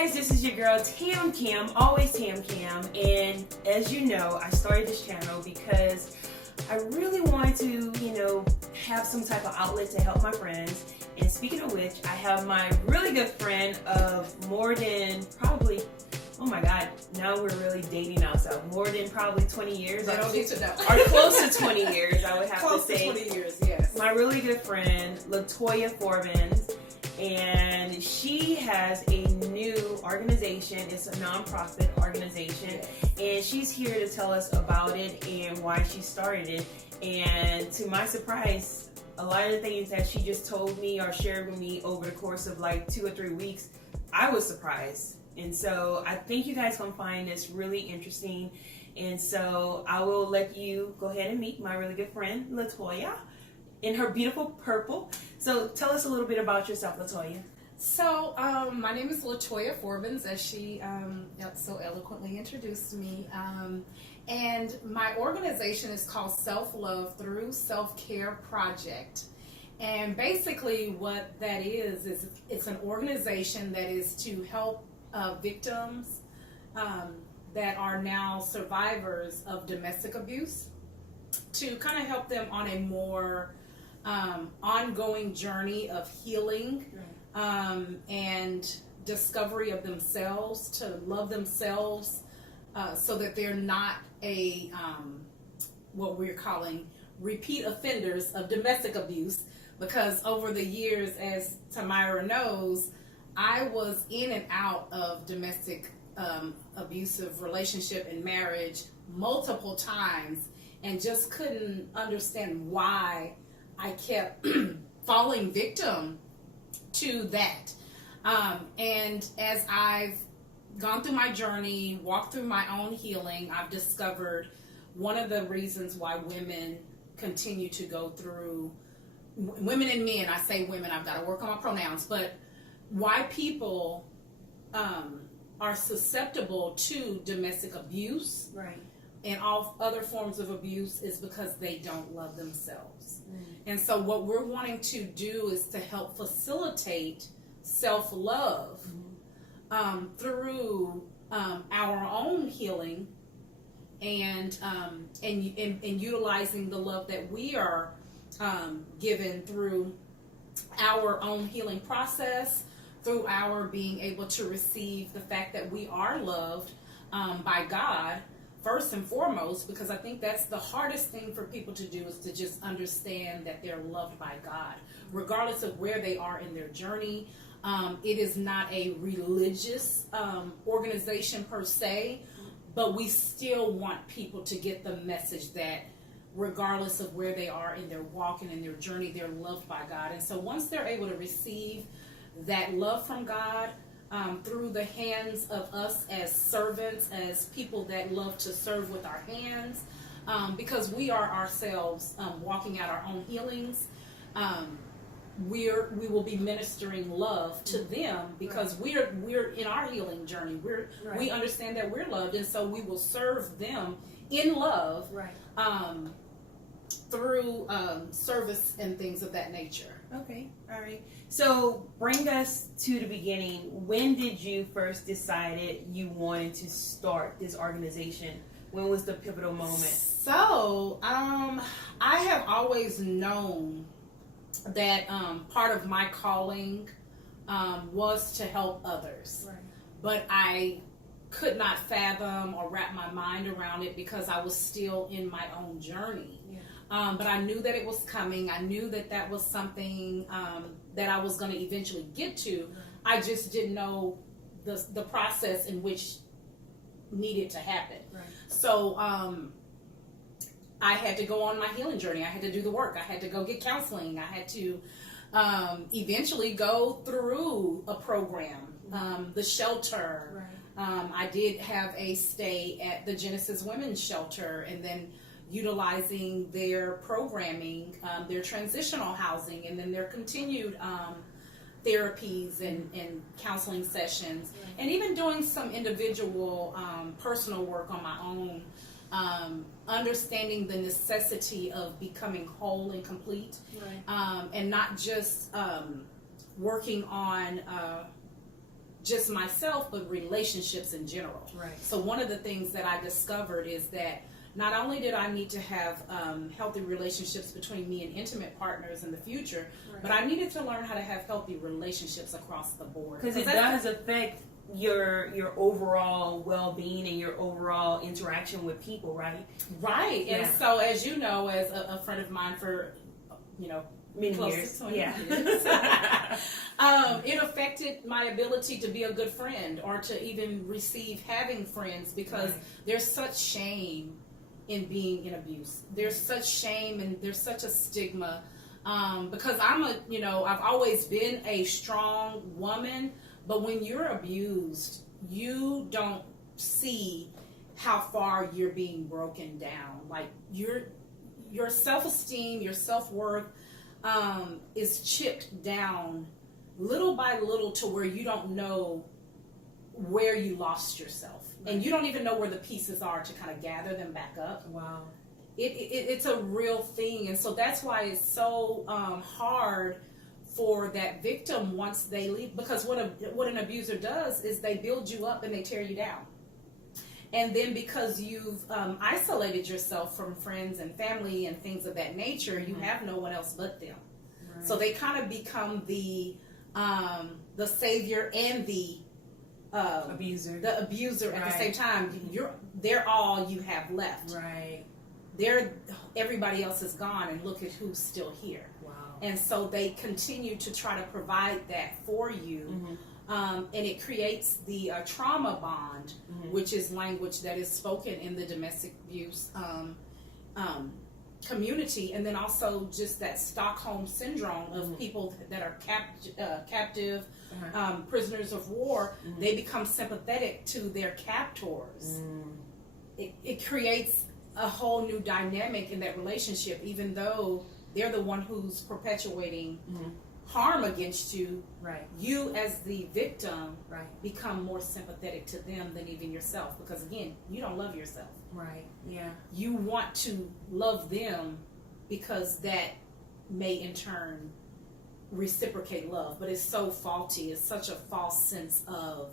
guys, this is your girl Tam Cam, always Tam Cam, and as you know, I started this channel because I really wanted to, have some type of outlet to help my friends. And speaking of which, I have my really good friend of more than probably, oh my God, now we're really dating ourselves. More than probably 20 years. I don't need to know. Or close to 20 years, I would have close to say. Close to 20 years, yes. My really good friend, LaToya Forbins. And she has a new organization. It's a nonprofit organization. Yes. And she's here to tell us about it and why she started it. And to my surprise, a lot of the things that she just told me or shared with me over the course of like 2 or 3 weeks, I was surprised. And so I think you guys gonna find this really interesting. And so I will let you go ahead and meet my really good friend, LaToya, in her beautiful purple. So tell us a little bit about yourself, LaToya. So my name is LaToya Forbins, as she so eloquently introduced me. And my organization is called Self-Love Through Self-Care Project. And basically what that is it's an organization that is to help victims that are now survivors of domestic abuse, to kind of help them on a more ongoing journey of healing and discovery of themselves, to love themselves so that they're not a what we're calling repeat offenders of domestic abuse. Because over the years, as Tamira knows, I was in and out of domestic abusive relationship and marriage multiple times, and just couldn't understand why I kept falling victim to that. And as I've gone through my journey, walked through my own healing, I've discovered one of the reasons why women continue to go through, women and men, I say women, I've got to work on my pronouns, but why people are susceptible to domestic abuse, Right. and all other forms of abuse, is because they don't love themselves. And so what we're wanting to do is to help facilitate self-love through our own healing and utilizing the love that we are given through our own healing process, through our being able to receive the fact that we are loved by God, first and foremost, because I think that's the hardest thing for people to do, is to just understand that they're loved by God, regardless of where they are in their journey. It is not a religious organization per se, but we still want people to get the message that regardless of where they are in their walk and in their journey, they're loved by God. And so once they're able to receive that love from God, through the hands of us as servants, as people that love to serve with our hands, because we are ourselves walking out our own healings, we will be ministering love to them, because we're in our healing journey. We understand that we're loved, and so we will serve them in love through service and things of that nature. Okay, all right. So bring us to the beginning. When did you first decided you wanted to start this organization? When was the pivotal moment? So, I have always known that part of my calling was to help others. Right. But I could not fathom or wrap my mind around it because I was still in my own journey. Yeah. But I knew that it was coming. I knew that that was something that I was going to eventually get to. I just didn't know the process in which needed to happen. Right. So I had to go on my healing journey. I had to do the work. I had to go get counseling. I had to eventually go through a program, the shelter. Right. I did have a stay at the Genesis Women's Shelter, and then utilizing their programming, their transitional housing, and then their continued therapies and counseling sessions, and even doing some individual personal work on my own, understanding the necessity of becoming whole and complete, and not just working on just myself, but relationships in general. Right. So one of the things that I discovered is that not only did I need to have healthy relationships between me and intimate partners in the future, Right. but I needed to learn how to have healthy relationships across the board. Because it does affect your overall well-being and your overall interaction with people, right? Right. Yeah. And so, as you know, as a friend of mine for, Many close years. to 20 Yeah. years, it affected my ability to be a good friend or to even receive having friends, because Right. there's such shame in being in abuse. There's such shame and there's such a stigma. Because I've always been a strong woman, but when you're abused, you don't see how far you're being broken down. Like your self-esteem, your self-worth is chipped down little by little to where you don't know where you lost yourself. Right. And you don't even know where the pieces are to kind of gather them back up. Wow. It's a real thing. And so that's why it's so hard for that victim once they leave, because what an abuser does is they build you up and they tear you down. And then because you've isolated yourself from friends and family and things of that nature, you have no one else but them. Right. So they kind of become the savior and the abuser. The abuser at Right. the same time. They're all you have left. Right. Everybody else is gone, and look at who's still here. Wow. And so they continue to try to provide that for you. Mm-hmm. And it creates the trauma bond, Mm-hmm. which is language that is spoken in the domestic abuse community. And then also just that Stockholm syndrome of Mm-hmm. people that are captive, Uh-huh. prisoners of war. Mm-hmm. They become sympathetic to their captors. It creates a whole new dynamic in that relationship, even though they're the one who's perpetuating Mm-hmm. harm against you. Right. You as the victim Right. become more sympathetic to them than even yourself, because again, you don't love yourself. Right. Yeah. You want to love them because that may in turn reciprocate love, but it's so faulty. It's such a false sense of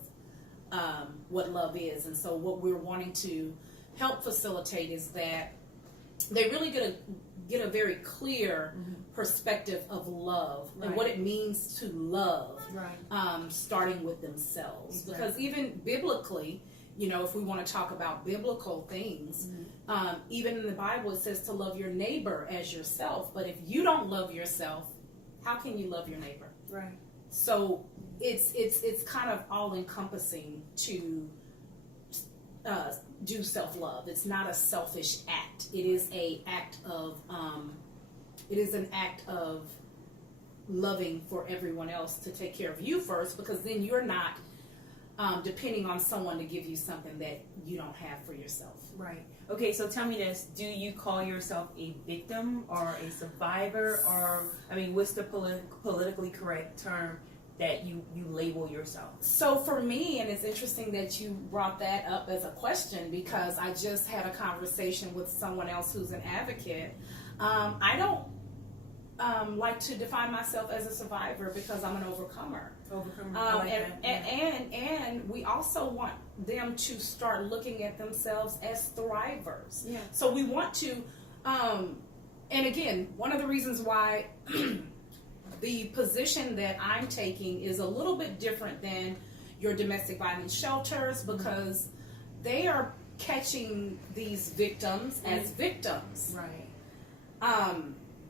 what love is. And so what we're wanting to help facilitate is that they really get a very clear perspective of love and what it means to love, Right. starting with themselves. Exactly. Because even biblically, if we want to talk about biblical things, even in the Bible it says to love your neighbor as yourself. But if you don't love yourself, how can you love your neighbor? Right. So it's kind of all encompassing to do self-love. It's not a selfish act. It is an act of loving for everyone else, to take care of you first, because then you're not depending on someone to give you something that you don't have for yourself. Right. Okay, so tell me this. Do you call yourself a victim or a survivor? Or, what's the politically correct term that you label yourself? So for me, and it's interesting that you brought that up as a question, because I just had a conversation with someone else who's an advocate. I don't like to define myself as a survivor, because I'm an overcomer. I like that. And we also want them to start looking at themselves as thrivers. Yeah. So we want to, and again, one of the reasons why the position that I'm taking is a little bit different than your domestic violence shelters, because they are catching these victims as victims. Right.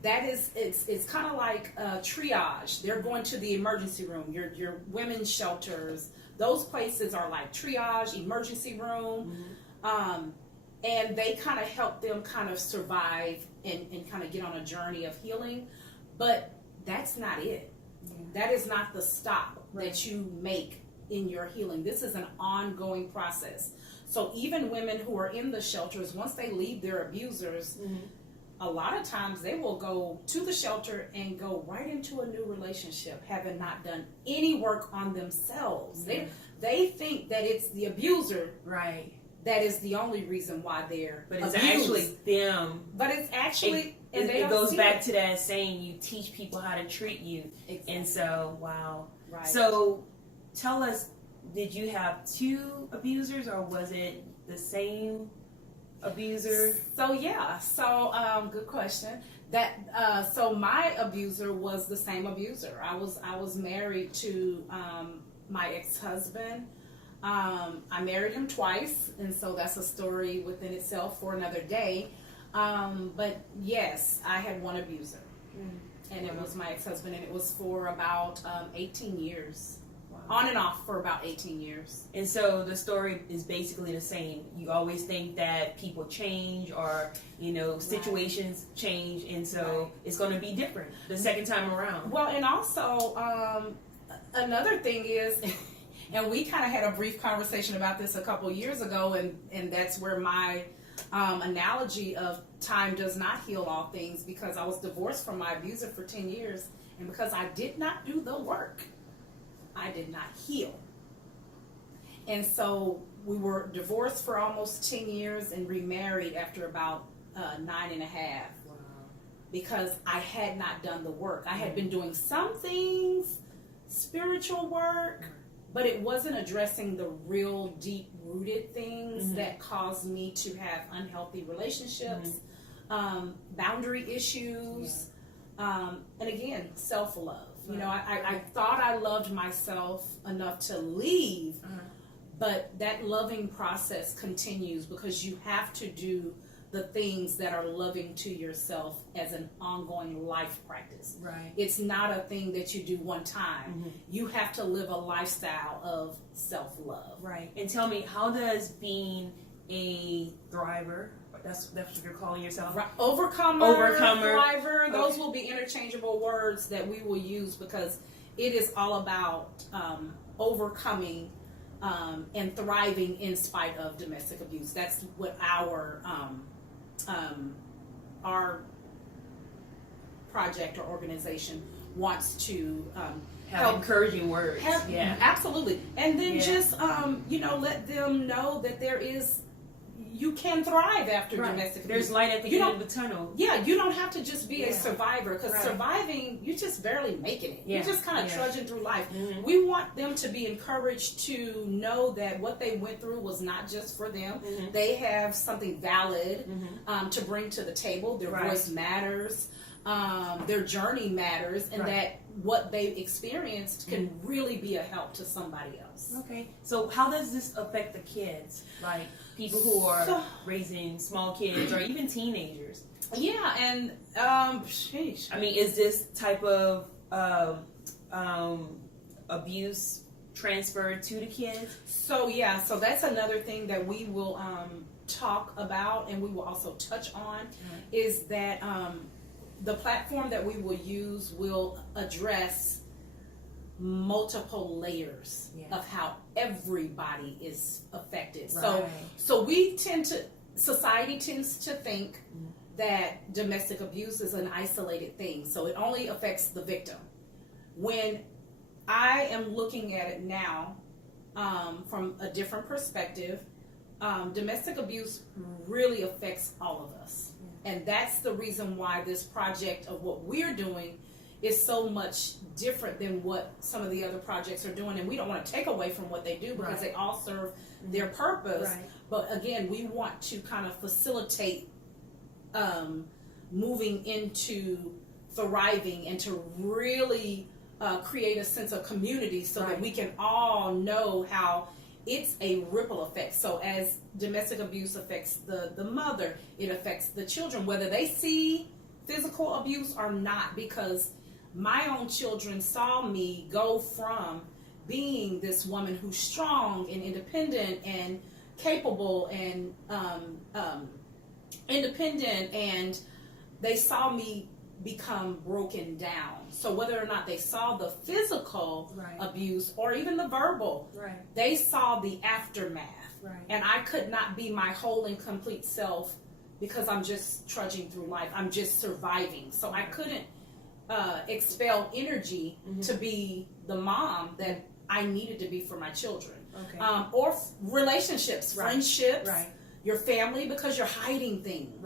That is, it's kind of like triage. They're going to the emergency room. Your women's shelters, those places are like triage, emergency room, and they kind of help them kind of survive and kind of get on a journey of healing. But that's not it. Yeah. That is not the stop that you make in your healing. This is an ongoing process. So even women who are in the shelters, once they leave their abusers, a lot of times they will go to the shelter and go right into a new relationship, having not done any work on themselves. Yeah. They think that it's the abuser Right. that is the only reason why they're But it's abused. actually them. But it's actually, It goes back to that saying, you teach people how to treat you. Exactly. And so, wow. Right. So tell us, did you have two abusers, or was it the same abuser? So good question. So my abuser was the same abuser. I was married to my ex-husband. I married him twice, and so that's a story within itself for another day. But yes, I had one abuser, and it was my ex-husband, and it was for about 18 years. On and off for about 18 years. And so the story is basically the same. You always think that people change, or situations change, and so it's going to be different the second time around. Well, and also another thing is, and we kind of had a brief conversation about this a couple years ago, and that's where my analogy of time does not heal all things, because I was divorced from my abuser for 10 years, and because I did not do the work, I did not heal. And so we were divorced for almost 10 years and remarried after about 9.5. Wow. Because I had not done the work. I had been doing some things, spiritual work, but it wasn't addressing the real deep-rooted things that caused me to have unhealthy relationships, boundary issues, and again, self-love. I thought I loved myself enough to leave, but that loving process continues, because you have to do the things that are loving to yourself as an ongoing life practice. Right. It's not a thing that you do one time. You have to live a lifestyle of self-love. Right. And tell me, how does being a thriver, that's what you're calling yourself? Right. Overcomer, thriver, those will be interchangeable words that we will use, because it is all about overcoming and thriving in spite of domestic abuse. That's what our project or organization wants to have help. Encouraging words. Absolutely. And then just let them know that you can thrive after domestic abuse. There's light at the end of the tunnel. Yeah, you don't have to just be a survivor, because surviving, you're just barely making it. You're just kind of trudging through life. We want them to be encouraged to know that what they went through was not just for them. They have something valid to bring to the table. Their voice matters. Their journey matters, and that what they experienced can really be a help to somebody else. Okay. So how does this affect the kids? Like people who are raising small kids or even teenagers? Yeah, and sheesh. I mean, is this type of abuse transferred to the kids? So that's another thing that we will talk about, and we will also touch on, is that the platform that we will use will address multiple layers of how everybody is affected. So society tends to think that domestic abuse is an isolated thing, so it only affects the victim. When I am looking at it now from a different perspective, domestic abuse really affects all of us. And that's the reason why this project of what we're doing is so much different than what some of the other projects are doing. And we don't want to take away from what they do, because they all serve their purpose. But again, we want to kind of facilitate moving into thriving and to really create a sense of community, so that we can all know how it's a ripple effect. So as domestic abuse affects the mother, it affects the children, whether they see physical abuse or not, because my own children saw me go from being this woman who's strong and independent and capable and independent, and they saw me become broken down. So whether or not they saw the physical abuse or even the verbal, they saw the aftermath. And I could not be my whole and complete self, because I'm just trudging through life. I'm just surviving. So I couldn't expel energy to be the mom that I needed to be for my children. Or relationships, friendships, your family, because you're hiding things.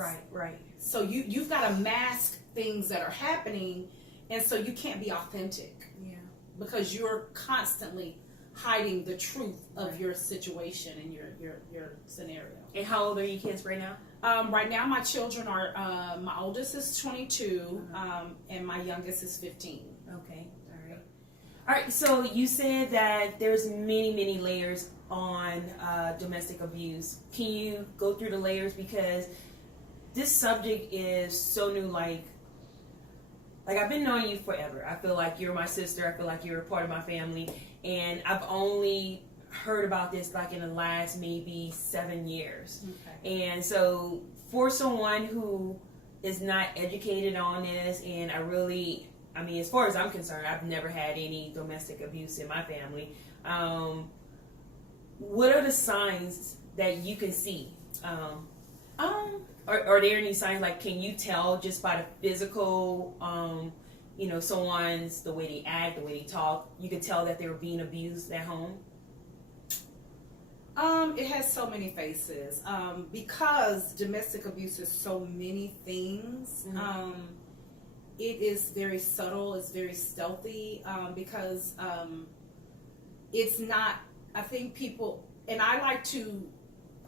So you've got to mask things that are happening, and so you can't be authentic, because you're constantly hiding the truth of your situation and your scenario. And how old are your kids right now? Right now, my children are, my oldest is 22, and my youngest is 15. Okay, all right. So you said that there's many layers on domestic abuse. Can you go through the layers, because this subject is so new? Like I've been knowing you forever. I feel like you're my sister. I feel like you're a part of my family, and I've only heard about this like in the last maybe 7 years. Okay. And so for someone who is not educated on this, and I mean, as far as I'm concerned, I've never had any domestic abuse in my family. What are the signs that you can see? Are there any signs, like, can you tell just by the physical, someone's, the way they act, the way they talk, you can tell that they were being abused at home? It has so many faces. Because domestic abuse is so many things, it is very subtle, it's very stealthy, because it's not, I think people, and I like to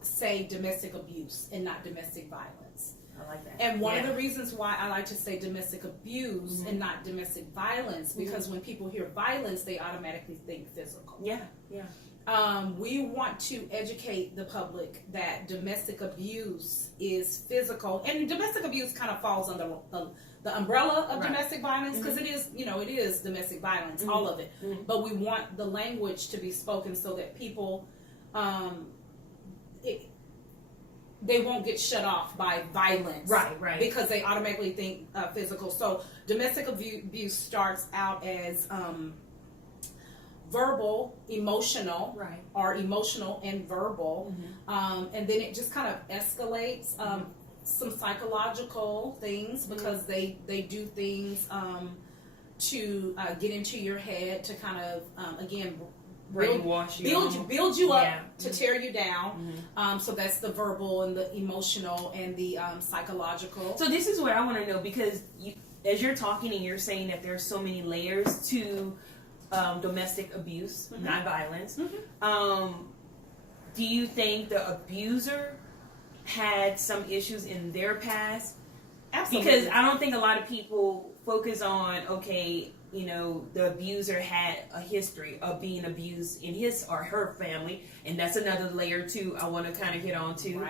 say domestic abuse and not domestic violence. I like that. And one of the reasons why I like to say domestic abuse and not domestic violence, because when people hear violence, they automatically think physical. Yeah. We want to educate the public that domestic abuse is physical, and domestic abuse kind of falls under the umbrella of domestic violence, because it is domestic violence, all of it. But we want the language to be spoken so that people, they won't get shut off by violence, right? Because they automatically think physical. So domestic abuse starts out as verbal, emotional, or emotional and verbal, and then it just kind of escalates. Some psychological things, because they do things to get into your head, to kind of again build you up, to tear you down. So that's the verbal and the emotional and the psychological. So this is what I want to know, because as you're talking and you're saying that there's so many layers to domestic abuse, not violence. Do you think the abuser had some issues in their past? Absolutely. Because I don't think a lot of people focus on, the abuser had a history of being abused in his or her family, and that's another layer too I want to kind of hit on too.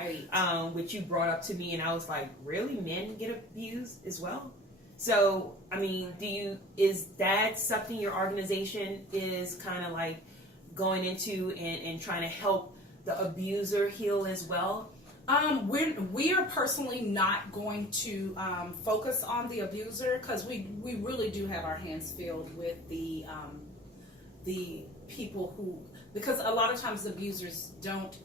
Which you brought up to me, and I was like, really, men get abused as well? So, I mean, is that something your organization is kind of like going into and trying to help the abuser heal as well? We are personally not going to focus on the abuser, because we really do have our hands filled with the people who, because a lot of times the abusers don't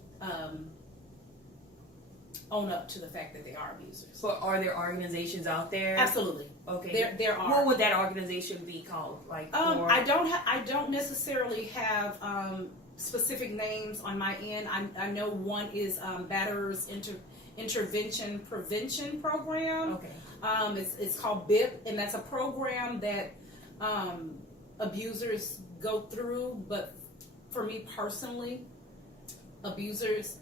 own up to the fact that they are abusers. But are there organizations out there? Absolutely. Okay. There are. What would that organization be called? Like, I don't necessarily have specific names on my end. I know one is Batterers Intervention Prevention Program. Okay. It's called BIP, and that's a program that abusers go through. But for me personally, abusers,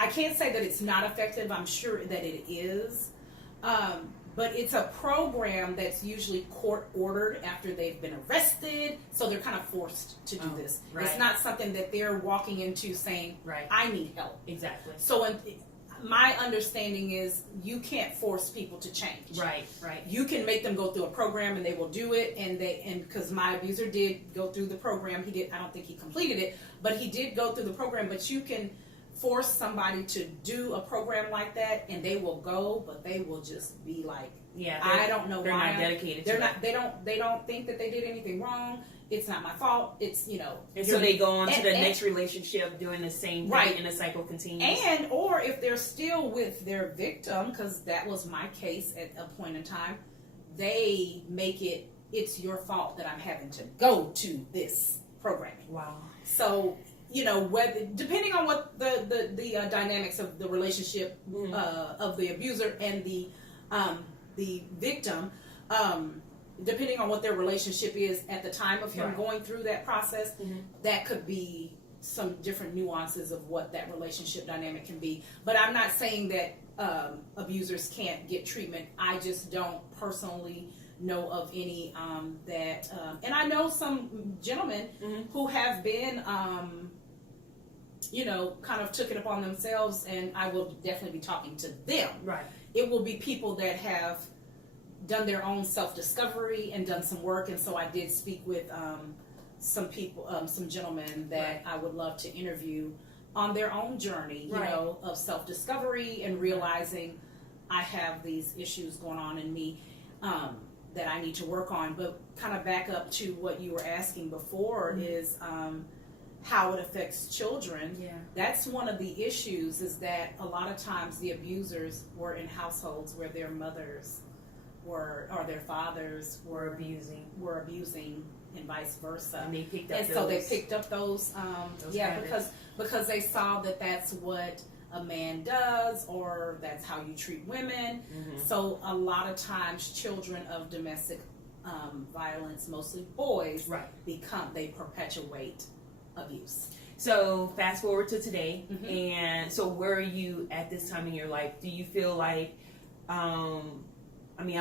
I can't say that it's not effective. I'm sure that it is. But it's a program that's usually court ordered after they've been arrested, so they're kind of forced to do this. It's not something that they're walking into saying, I need help. Exactly. So my understanding is you can't force people to change. Right. You can make them go through a program, and they will do it, and because my abuser did go through the program. I don't think he completed it, but he did go through the program. But you can force somebody to do a program like that, and they will go, but they will just be like, I don't know why. They're not dedicated. They don't think that they did anything wrong. It's not my fault. It's And so they go on to the next relationship doing the same thing, and the cycle continues. Or if they're still with their victim, because that was my case at a point in time, they make it's your fault that I'm having to go to this programming. Wow. So, whether, depending on what the dynamics of the relationship of the abuser and the victim, depending on what their relationship is at the time of him going through that process, that could be some different nuances of what that relationship dynamic can be. But I'm not saying that abusers can't get treatment. I just don't personally know of any that, and I know some gentlemen who have been, kind of took it upon themselves, and I will definitely be talking to them. Right. It will be people that have done their own self-discovery and done some work, and so I did speak with some people, some gentlemen that I would love to interview on their own journey, of self-discovery and realizing I have these issues going on in me that I need to work on. But kind of back up to what you were asking before is how it affects children. Yeah. That's one of the issues, is that a lot of times the abusers were in households where their mothers or their fathers were abusing and vice versa. And they picked up so they picked up those habits. because they saw that that's what a man does, or that's how you treat women. So a lot of times children of domestic violence, mostly boys, they perpetuate abuse. So fast forward to today, and so where are you at this time in your life? Do you feel like, I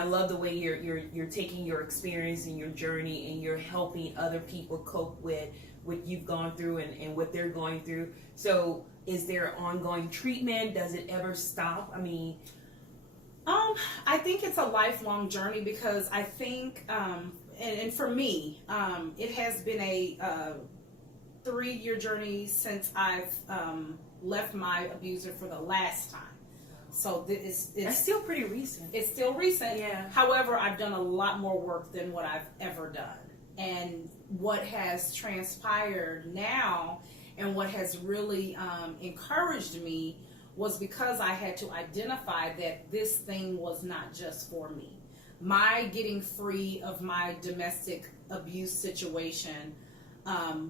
love the way you're taking your experience and your journey, and you're helping other people cope with what you've gone through and what they're going through. So is there ongoing treatment? Does it ever stop? I think it's a lifelong journey, because I think, and for me, it has been a 3-year journey since I've left my abuser for the last time. So that's still pretty recent. It's still recent. Yeah. However, I've done a lot more work than what I've ever done. And what has transpired now, and what has really encouraged me, was because I had to identify that this thing was not just for me. My getting free of my domestic abuse situation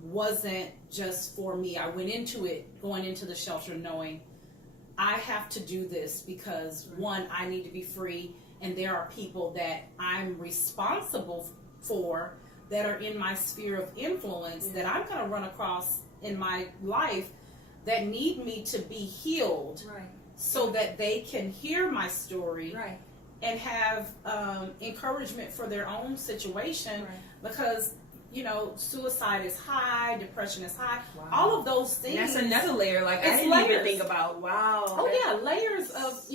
wasn't just for me. I went into it, going into the shelter, knowing I have to do this because, one, I need to be free, and there are people that I'm responsible for that are in my sphere of influence that I'm going to run across in my life that need me to be healed, so that they can hear my story and have encouragement for their own situation, because suicide is high, depression is high, all of those things. And that's another layer, like I didn't even think about. Layers of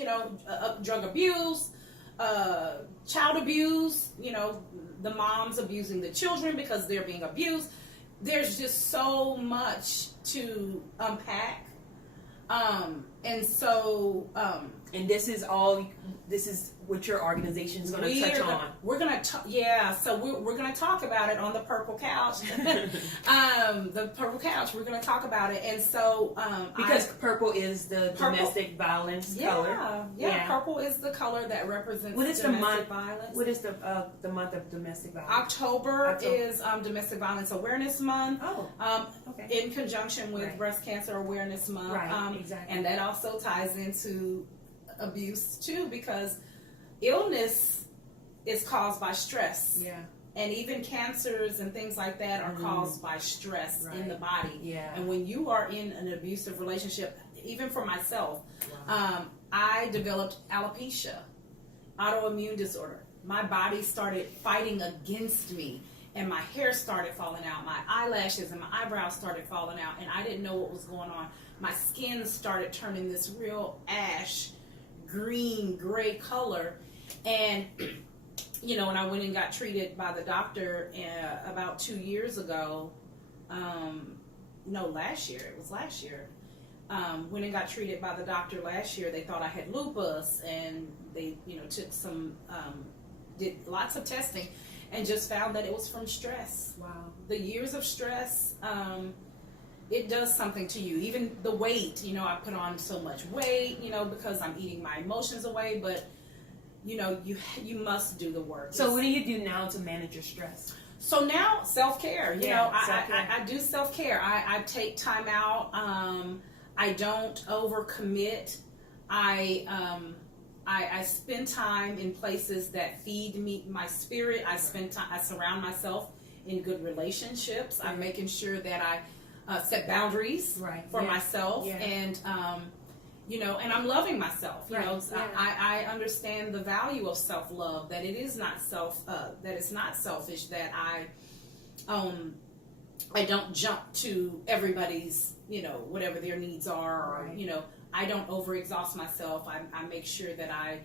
drug abuse, child abuse, the moms abusing the children because they're being abused. There's just so much to unpack, and so and this is what your organization is going to touch on. We're going to so we're going to talk about it on the Purple Couch. The Purple Couch, we're going to talk about it. And so because purple is the domestic violence color. Purple is the color that represents what is domestic violence. What is the month of domestic violence? October is Domestic Violence Awareness Month. Okay. In conjunction with Breast Cancer Awareness Month. Exactly. And that also ties into abuse too, because illness is caused by stress. And even cancers and things like that are caused by stress in the body. And when you are in an abusive relationship, even for myself, I developed alopecia, autoimmune disorder. My body started fighting against me, and my hair started falling out, my eyelashes and my eyebrows started falling out, and I didn't know what was going on. My skin started turning this real ash green, gray color, and when I went and got treated by the doctor about 2 years ago, last year, it was last year, went and got treated by the doctor last year. They thought I had lupus, and they, took some, did lots of testing, and just found that it was from stress. The years of stress, it does something to you. Even the weight, I put on so much weight, because I'm eating my emotions away, but you must do the work. So what do you do now to manage your stress? So now self-care, I do self-care. I take time out. I don't overcommit. I I spend time in places that feed me my spirit. I spend time. I surround myself in good relationships. I'm making sure that I set boundaries for myself, and and I'm loving myself. You know, I understand the value of self-love. That it is not that it's not selfish. That I don't jump to everybody's, whatever their needs are, or I don't overexhaust myself. I make sure that I,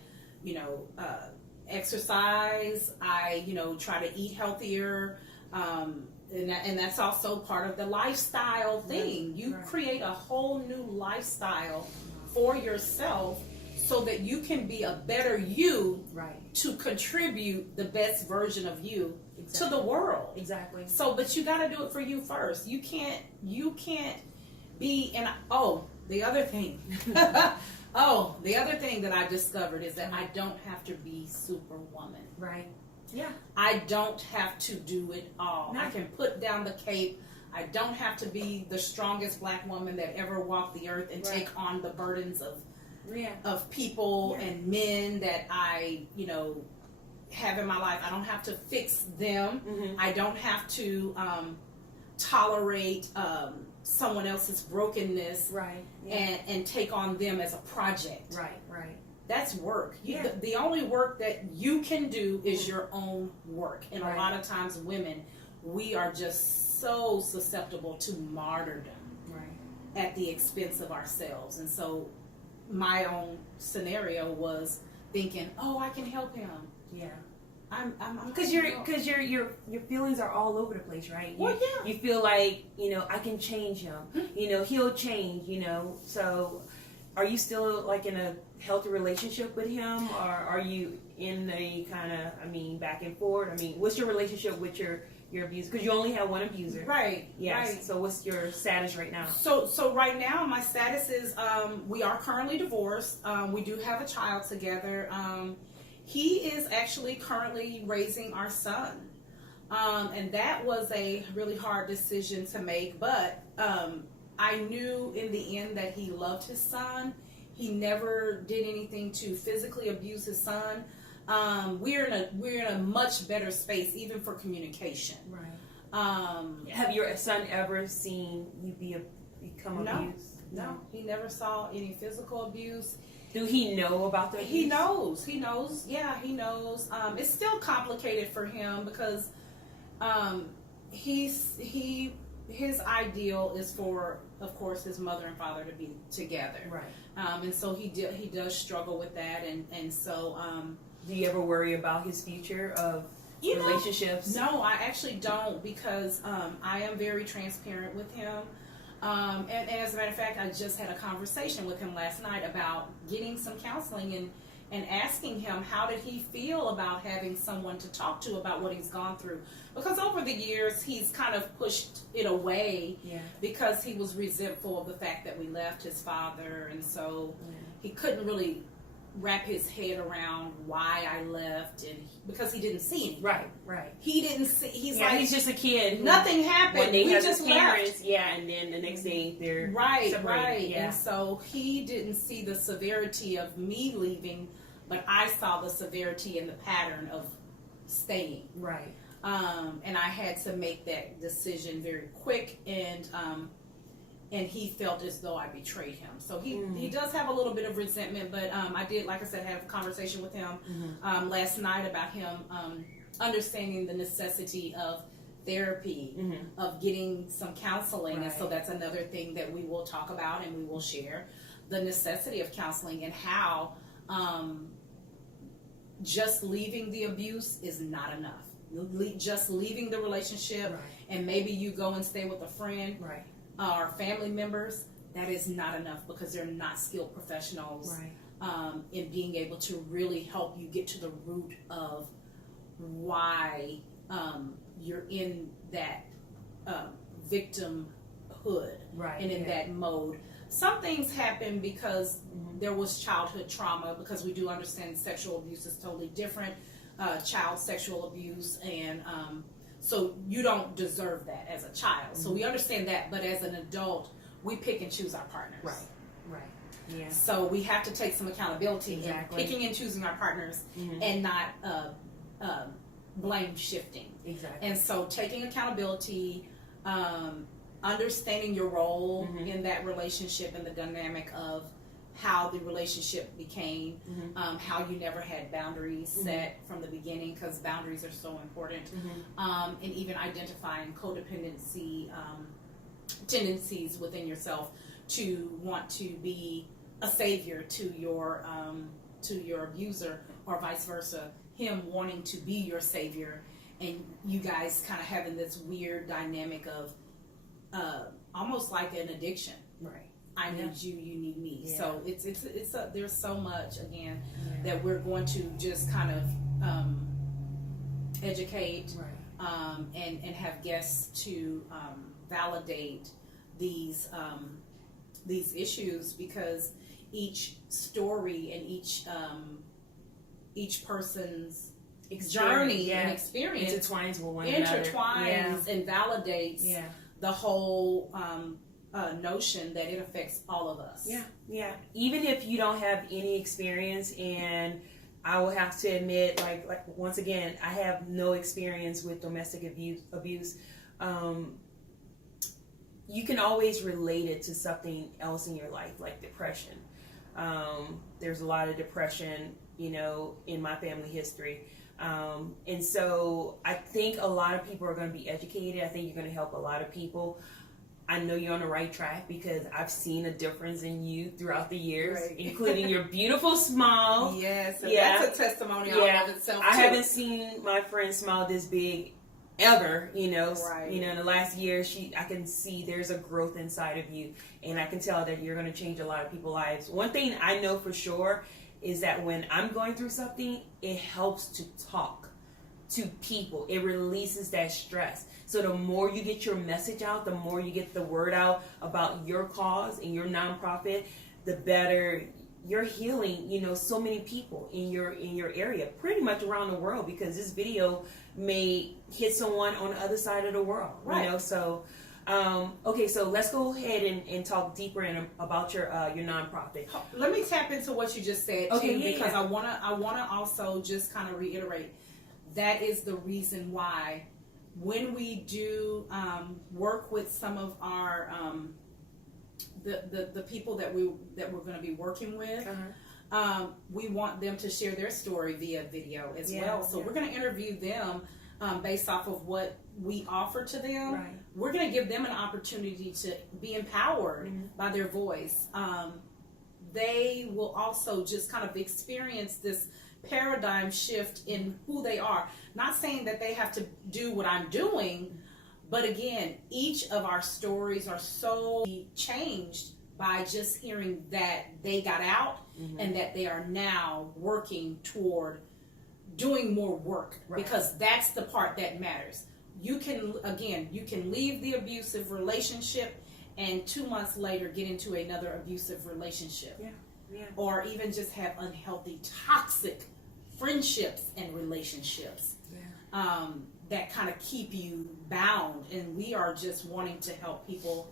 exercise. I, try to eat healthier. And that's also part of the lifestyle thing. You create a whole new lifestyle for yourself so that you can be a better you to contribute the best version of you to the world. Exactly. So, but you got to do it for you first. You can't be, the other thing. The other thing that I discovered is that I don't have to be Superwoman. Right. Yeah. I don't have to do it all. No. I can put down the cape. I don't have to be the strongest black woman that ever walked the earth and take on the burdens of people and men that I, have in my life. I don't have to fix them. Mm-hmm. I don't have to tolerate someone else's brokenness and take on them as a project. Right. That's work. The only work that you can do is your own work. And a lot of times women, we are just so susceptible to martyrdom at the expense of ourselves. And so my own scenario was thinking, I can help him. Yeah. Because your feelings are all over the place, right? You feel like, I can change him. He'll change, So are you still like in a healthy relationship with him, or are you in a kind of, back and forth? What's your relationship with your abuser? Because you only have one abuser. Right. Yes. Right. So what's your status right now? So right now my status is we are currently divorced. We do have a child together. He is actually currently raising our son. And that was a really hard decision to make, but I knew in the end that he loved his son. He never did anything to physically abuse his son. We're in a much better space, even for communication. Right. Have your son ever seen you become abused? No, he never saw any physical abuse. Do he know about the abuse? He knows. Yeah, he knows. It's still complicated for him because his ideal is for, of course, his mother and father to be together. Right. And so he does struggle with that, and so. Do you ever worry about his future of relationships? No, I actually don't, because I am very transparent with him. And as a matter of fact, I just had a conversation with him last night about getting some counseling and asking him how did he feel about having someone to talk to about what he's gone through. Because over the years, he's kind of pushed it away because he was resentful of the fact that we left his father. And so he couldn't really wrap his head around why I left, and because he didn't see anything. Right. He didn't see. He's just a kid. Nothing happened. When they we have just his parents, and then the next day they're separated. Right. And so he didn't see the severity of me leaving, but I saw the severity and the pattern of staying. Right. And I had to make that decision very quick, and he felt as though I betrayed him. So he does have a little bit of resentment, but I did, like I said, have a conversation with him last night about him understanding the necessity of therapy, of getting some counseling. And so that's another thing that we will talk about and we will share, the necessity of counseling and how just leaving the abuse is not enough. Just leaving the relationship and maybe you go and stay with a friend. Or family members, that is not enough, because they're not skilled professionals in being able to really help you get to the root of why you're in that victimhood and in that mode. Some things happen because there was childhood trauma, because we do understand sexual abuse is totally different. Child sexual abuse, and so you don't deserve that as a child. So we understand that, but as an adult, we pick and choose our partners. Right. Yeah. So we have to take some accountability in Exactly. picking and choosing our partners and not blame shifting. Exactly. And so taking accountability, understanding your role in that relationship and the dynamic of how the relationship became, how you never had boundaries set from the beginning, because boundaries are so important, and even identifying codependency tendencies within yourself to want to be a savior to your abuser, or vice versa, him wanting to be your savior, and you guys kind of having this weird dynamic of almost like an addiction. Right. I need you, you need me. Yeah. So there's so much again that we're going to just kind of educate, and have guests to validate these issues, because each story and each person's journey and experience intertwines with one intertwines and validates the whole notion that it affects all of us. Yeah. Even if you don't have any experience, and I will have to admit, like once again, I have no experience with domestic abuse. You can always relate it to something else in your life, like depression. There's a lot of depression, in my family history. And so I think a lot of people are going to be educated. I think you're going to help a lot of people. I know you're on the right track, because I've seen a difference in you throughout the years, including your beautiful smile. Yes, that's a testimony all of itself. I haven't seen my friend smile this big ever, in the last year. I can see there's a growth inside of you, and I can tell that you're going to change a lot of people's lives. One thing I know for sure is that when I'm going through something, it helps to talk to people. It releases that stress. So the more you get your message out, the more you get the word out about your cause and your nonprofit, the better you're healing, so many people in your area, pretty much around the world, because this video may hit someone on the other side of the world. So okay, so let's go ahead and talk deeper about your nonprofit. Let me tap into what you just said, because I wanna also just kind of reiterate that is the reason why when we do work with some of our the people that we're going to be working with, we want them to share their story via video as well. So we're going to interview them based off of what we offer to them. Right. We're going to give them an opportunity to be empowered by their voice. They will also just kind of experience this paradigm shift in who they are. Not saying that they have to do what I'm doing, but again, each of our stories are so changed by just hearing that they got out and that they are now working toward doing more work, because that's the part that matters. You can leave the abusive relationship and 2 months later get into another abusive relationship. Or even just have unhealthy, toxic friendships and relationships that kind of keep you bound. And we are just wanting to help people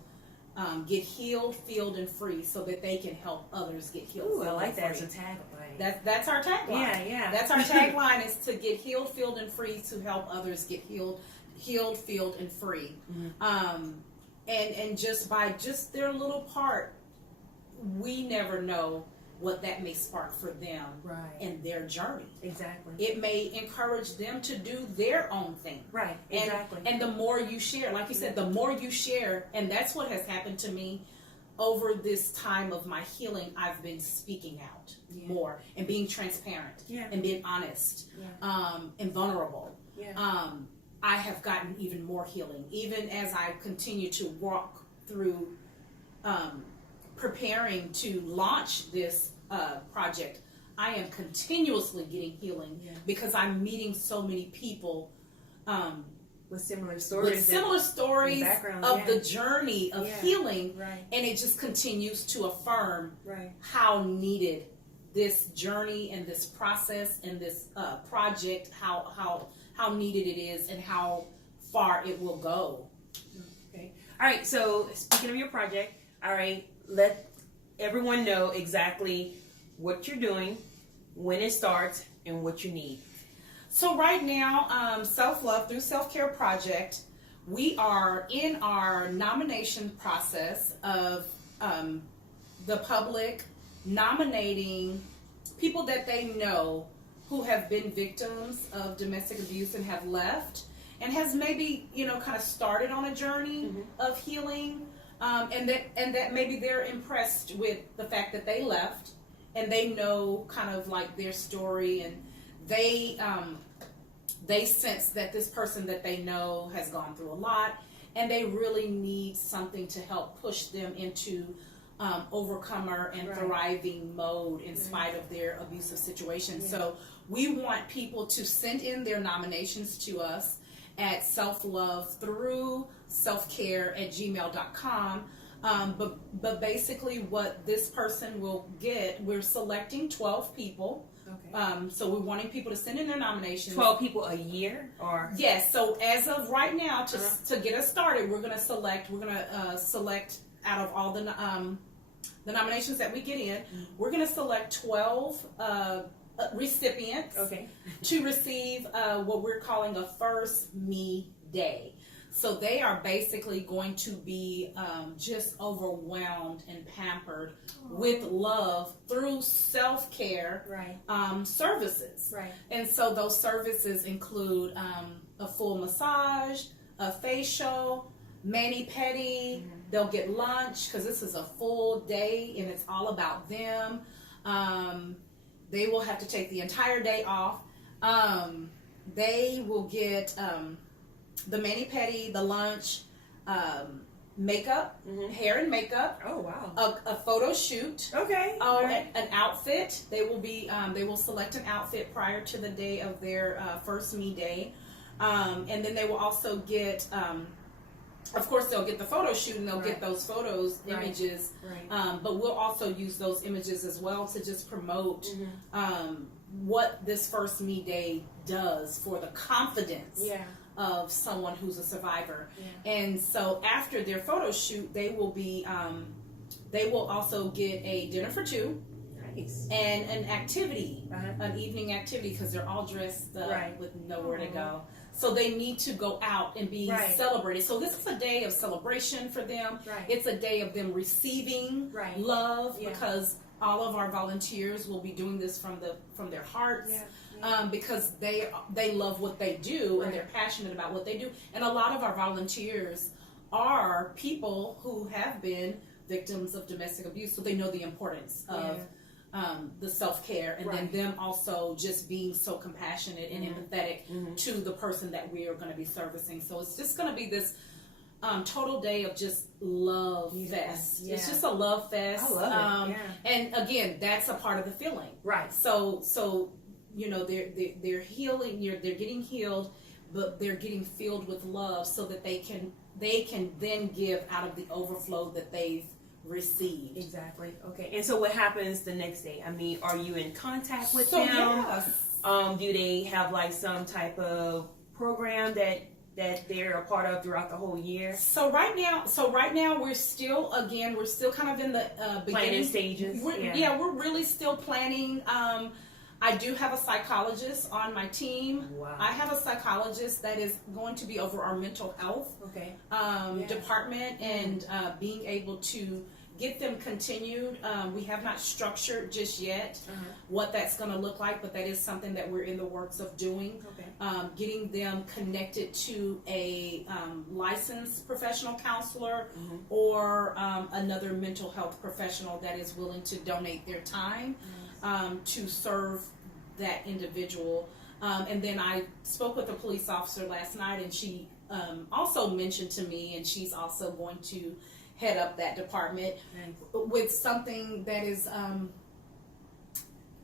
get healed, filled, and free, so that they can help others get healed. Ooh, I like that as a tagline. That's our tagline. Yeah. That's our tagline, is to get healed, filled, and free, to help others get healed, filled, and free. And just by just their little part, we never know what that may spark for them in their journey. Exactly. It may encourage them to do their own thing. Right. Exactly. And the more you share, like you said, the more you share, and that's what has happened to me over this time of my healing. I've been speaking out more and being transparent and being honest and vulnerable. I have gotten even more healing, even as I continue to walk through preparing to launch this project. I am continuously getting healing because I'm meeting so many people with similar stories of the journey of healing, and it just continues to affirm how needed this journey and this process and this project, how needed it is, and how far it will go. Okay. All right. So speaking of your project, all right, everyone know exactly what you're doing, when it starts, and what you need. So right now, Self-Love Through Self-Care Project, we are in our nomination process of the public nominating people that they know who have been victims of domestic abuse and have left, and has maybe, kind of started on a journey of healing, and that maybe they're impressed with the fact that they left, and they know kind of like their story, and they sense that this person that they know has gone through a lot, and they really need something to help push them into overcomer and thriving mode in spite of their abusive situation. So we want people to send in their nominations to us at selflovethroughselfcare@gmail.com. But basically what this person will get, we're selecting 12 people. Okay. So we're wanting people to send in their nominations. 12 people a year, or? Yes. So as of right now, to get us started, we're going to select out of all the nominations that we get in, we're going to select 12 recipients to receive what we're calling a First Me Day. So they are basically going to be just overwhelmed and pampered with love through self-care services. Right. And so those services include a full massage, a facial, mani-pedi. They'll get lunch, because this is a full day and it's all about them. They will have to take the entire day off. They will get the mani-pedi, the lunch, makeup, hair and makeup. Oh wow! A photo shoot. Okay. An outfit. They will select an outfit prior to the day of their First Me Day, and then they will also get. Of course, they'll get the photo shoot, and they'll get those photos, images. Right. But we'll also use those images as well to just promote what this First Me Day does for the confidence of someone who's a survivor. Yeah. And so after their photo shoot, they will also get a dinner for two. Nice. And an activity, an evening activity, because they're all dressed up with nowhere to go. So they need to go out and be celebrated. So this is a day of celebration for them. Right. It's a day of them receiving love, because all of our volunteers will be doing this from their hearts. Yeah. Because they love what they do, and they're passionate about what they do. And a lot of our volunteers are people who have been victims of domestic abuse, so they know the importance of the self-care, and then them also just being so compassionate and empathetic to the person that we are going to be servicing. So it's just going to be this total day of just love fest. Yeah. It's just a love fest. I love it. And again, that's a part of the feeling. Right. So they're healing. They're getting healed, but they're getting filled with love, so that they can then give out of the overflow that they've received. Exactly. Okay. And so what happens the next day? I mean, are you in contact with them? Yes. Do they have like some type of program that they're a part of throughout the whole year? So right now we're still kind of in the beginning stages. We're really still planning. I do have a psychologist on my team. Wow. I have a psychologist that is going to be over our mental health department, and being able to get them continued. We have not structured just yet what that's going to look like, but that is something that we're in the works of doing. Okay. Getting them connected to a licensed professional counselor or another mental health professional that is willing to donate their time to serve that individual. And then I spoke with a police officer last night, and she also mentioned to me, and she's also going to head up that department with something that is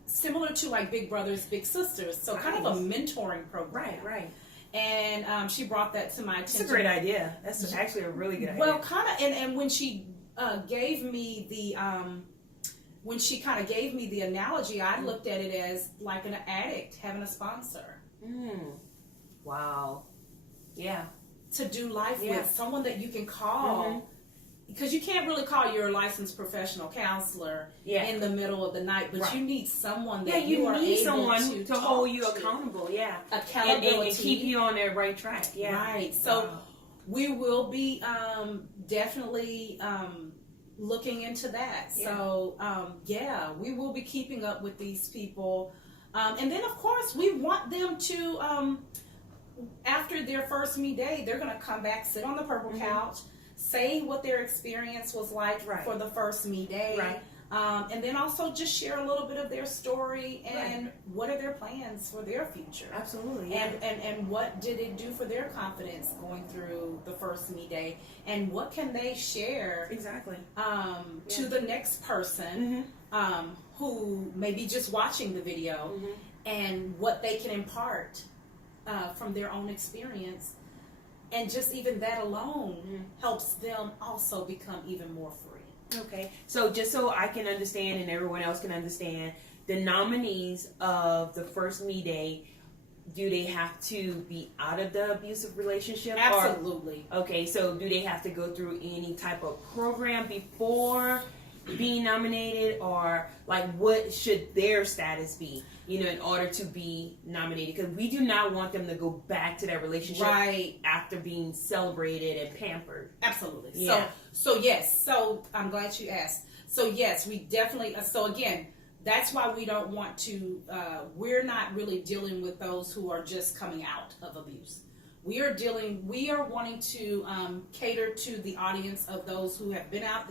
similar to like Big Brothers Big Sisters, so kind of a mentoring program. Right. And she brought that to my attention. That's a great idea. That's actually a really good idea. Well, kind of, and when she gave me the analogy, I looked at it as like an addict having a sponsor. Wow. Yeah. To do life with, someone that you can call. because you can't really call your licensed professional counselor in the middle of the night, but you need someone that you are need able someone to hold you accountable. Accountability and keep you on the right track. Right. So we will be definitely looking into that. So we will be keeping up with these people, and then of course we want them to after their first Me Day, they're going to come back, sit on the purple couch, say what their experience was like for the first Me Day, and then also just share a little bit of their story and what are their plans for their future. Absolutely. And what did it do for their confidence going through the first Me Day, and what can they share to the next person who may be just watching the video, and what they can impart from their own experience. And just even that alone helps them also become even more free. Okay, so just so I can understand and everyone else can understand, the nominees of the first Me Day, do they have to be out of the abusive relationship? Absolutely. Okay, so do they have to go through any type of program before being nominated, or like what should their status be, in order to be nominated? Because we do not want them to go back to that relationship after being celebrated and pampered. Absolutely. Yeah. So yes. So I'm glad you asked. So yes, we definitely. So again, that's why we don't want to. We're not really dealing with those who are just coming out of abuse. We are wanting to cater to the audience of those who have been out,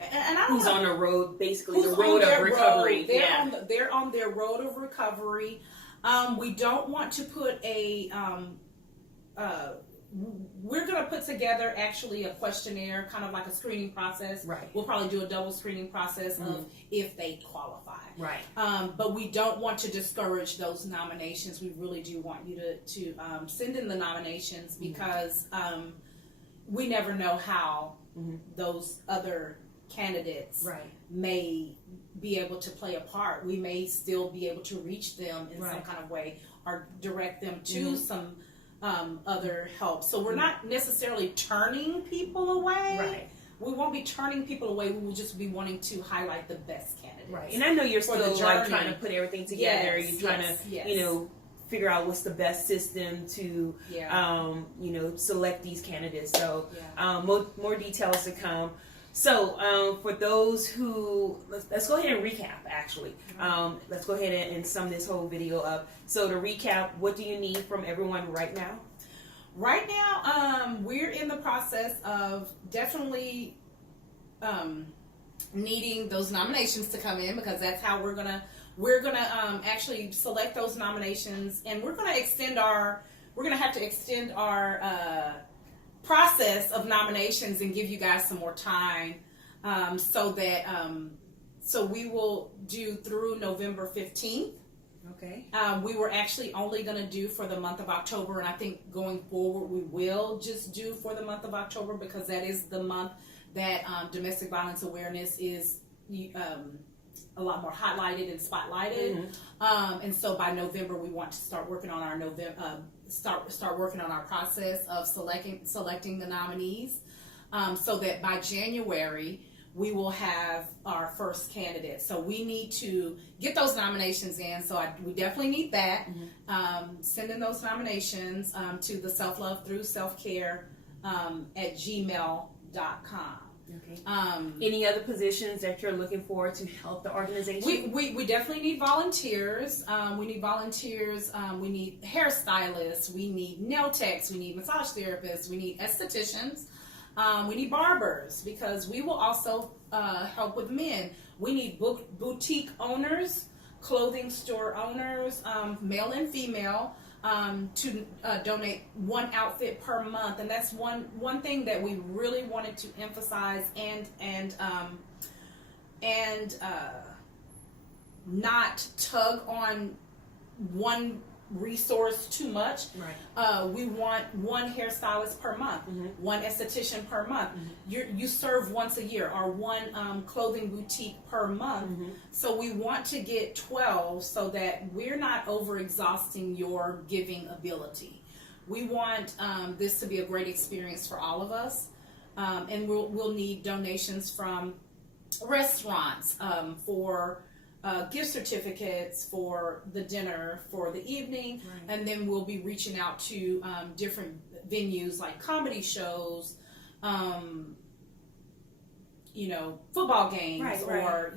and I don't who's on the road, basically the road of recovery. They're on their road of recovery. We don't want to put we're going to put together actually a questionnaire, kind of like a screening process. Right. We'll probably do a double screening process of if they qualify. Right. But we don't want to discourage those nominations. We really do want you to send in the nominations, because we never know how those other candidates may be able to play a part. We may still be able to reach them in some kind of way, or direct them to some other help. So we're not necessarily turning people away. Right. We won't be turning people away. We will just be wanting to highlight the best candidates. Right. And I know you're still trying to put everything together. You're trying to figure out what's the best system to select these candidates. So more details to come. So for those who, let's go ahead and recap, actually. Let's go ahead and sum this whole video up. So to recap, what do you need from everyone right now? Right now, we're in the process of definitely needing those nominations to come in, because that's how we're gonna actually select those nominations, and we're gonna have to extend our process of nominations and give you guys some more time, so we will do through November 15th. Okay. We were actually only going to do for the month of October, and I think going forward we will just do for the month of October, because that is the month that domestic violence awareness is a lot more highlighted and spotlighted. And so by November we want to start working on our start working on our process of selecting the nominees, so that by January we will have our first candidate. So we need to get those nominations in. So we definitely need that. Send in those nominations to the self-love through self-care at gmail.com. Okay. Any other positions that you're looking for to help the organization? We definitely need volunteers. We need volunteers. We need hairstylists. We need nail techs. We need massage therapists. We need estheticians. We need barbers, because we will also help with men. We need boutique owners, clothing store owners, male and female, to donate one outfit per month. And that's one thing that we really wanted to emphasize and not tug on one resource too much. Right. We want one hairstylist per month, one esthetician per month. You serve once a year, or one clothing boutique per month. So we want to get 12, so that we're not over exhausting your giving ability. We want this to be a great experience for all of us. and we'll need donations from restaurants for gift certificates for the dinner for the evening, right. And then we'll be reaching out to different venues like comedy shows, football games, right. or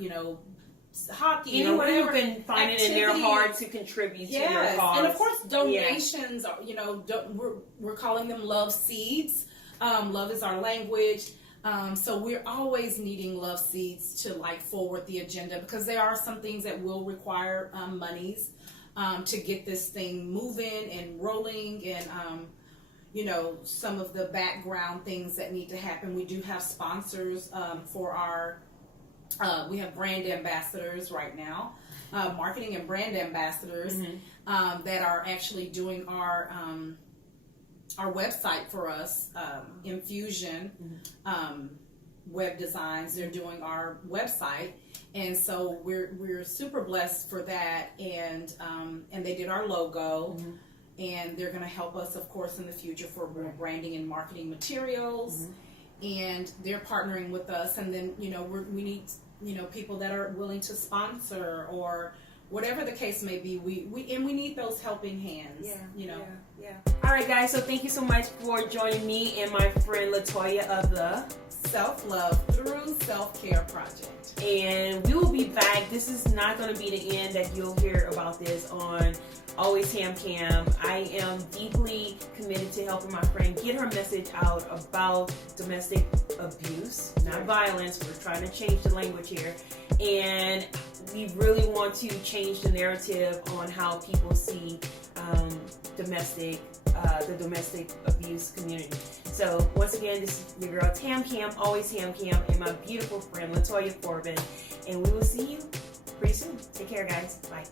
hockey, Anyone or whatever. who can find it in their heart to contribute to your cause. And of course donations are, we're calling them love seeds. Love is our language. So we're always needing love seeds to forward the agenda, because there are some things that will require monies to get this thing moving and rolling, and some of the background things that need to happen. We do have sponsors for our we have brand ambassadors right now, marketing and brand ambassadors, mm-hmm. That are actually doing our website for us, Infusion Web Designs. They're doing our website, and so we're super blessed for that. And they did our logo, mm-hmm. and they're going to help us, of course, in the future for more branding and marketing materials. Mm-hmm. And they're partnering with us, and then we need people that are willing to sponsor, or whatever the case may be. We need those helping hands. Yeah. All right, guys. So thank you so much for joining me and my friend LaToya of the Self-Love Through Self-Care Project. And we will be back. This is not going to be the end that you'll hear about this on Always Ham Cam. I am deeply committed to helping my friend get her message out about domestic abuse, not violence. We're trying to change the language here. And we really want to change the narrative on how people see the domestic abuse community. So once again, this is your girl Tam Cam, Always Ham Cam, and my beautiful friend LaToya Forbins. And we will see you pretty soon. Take care, guys. Bye.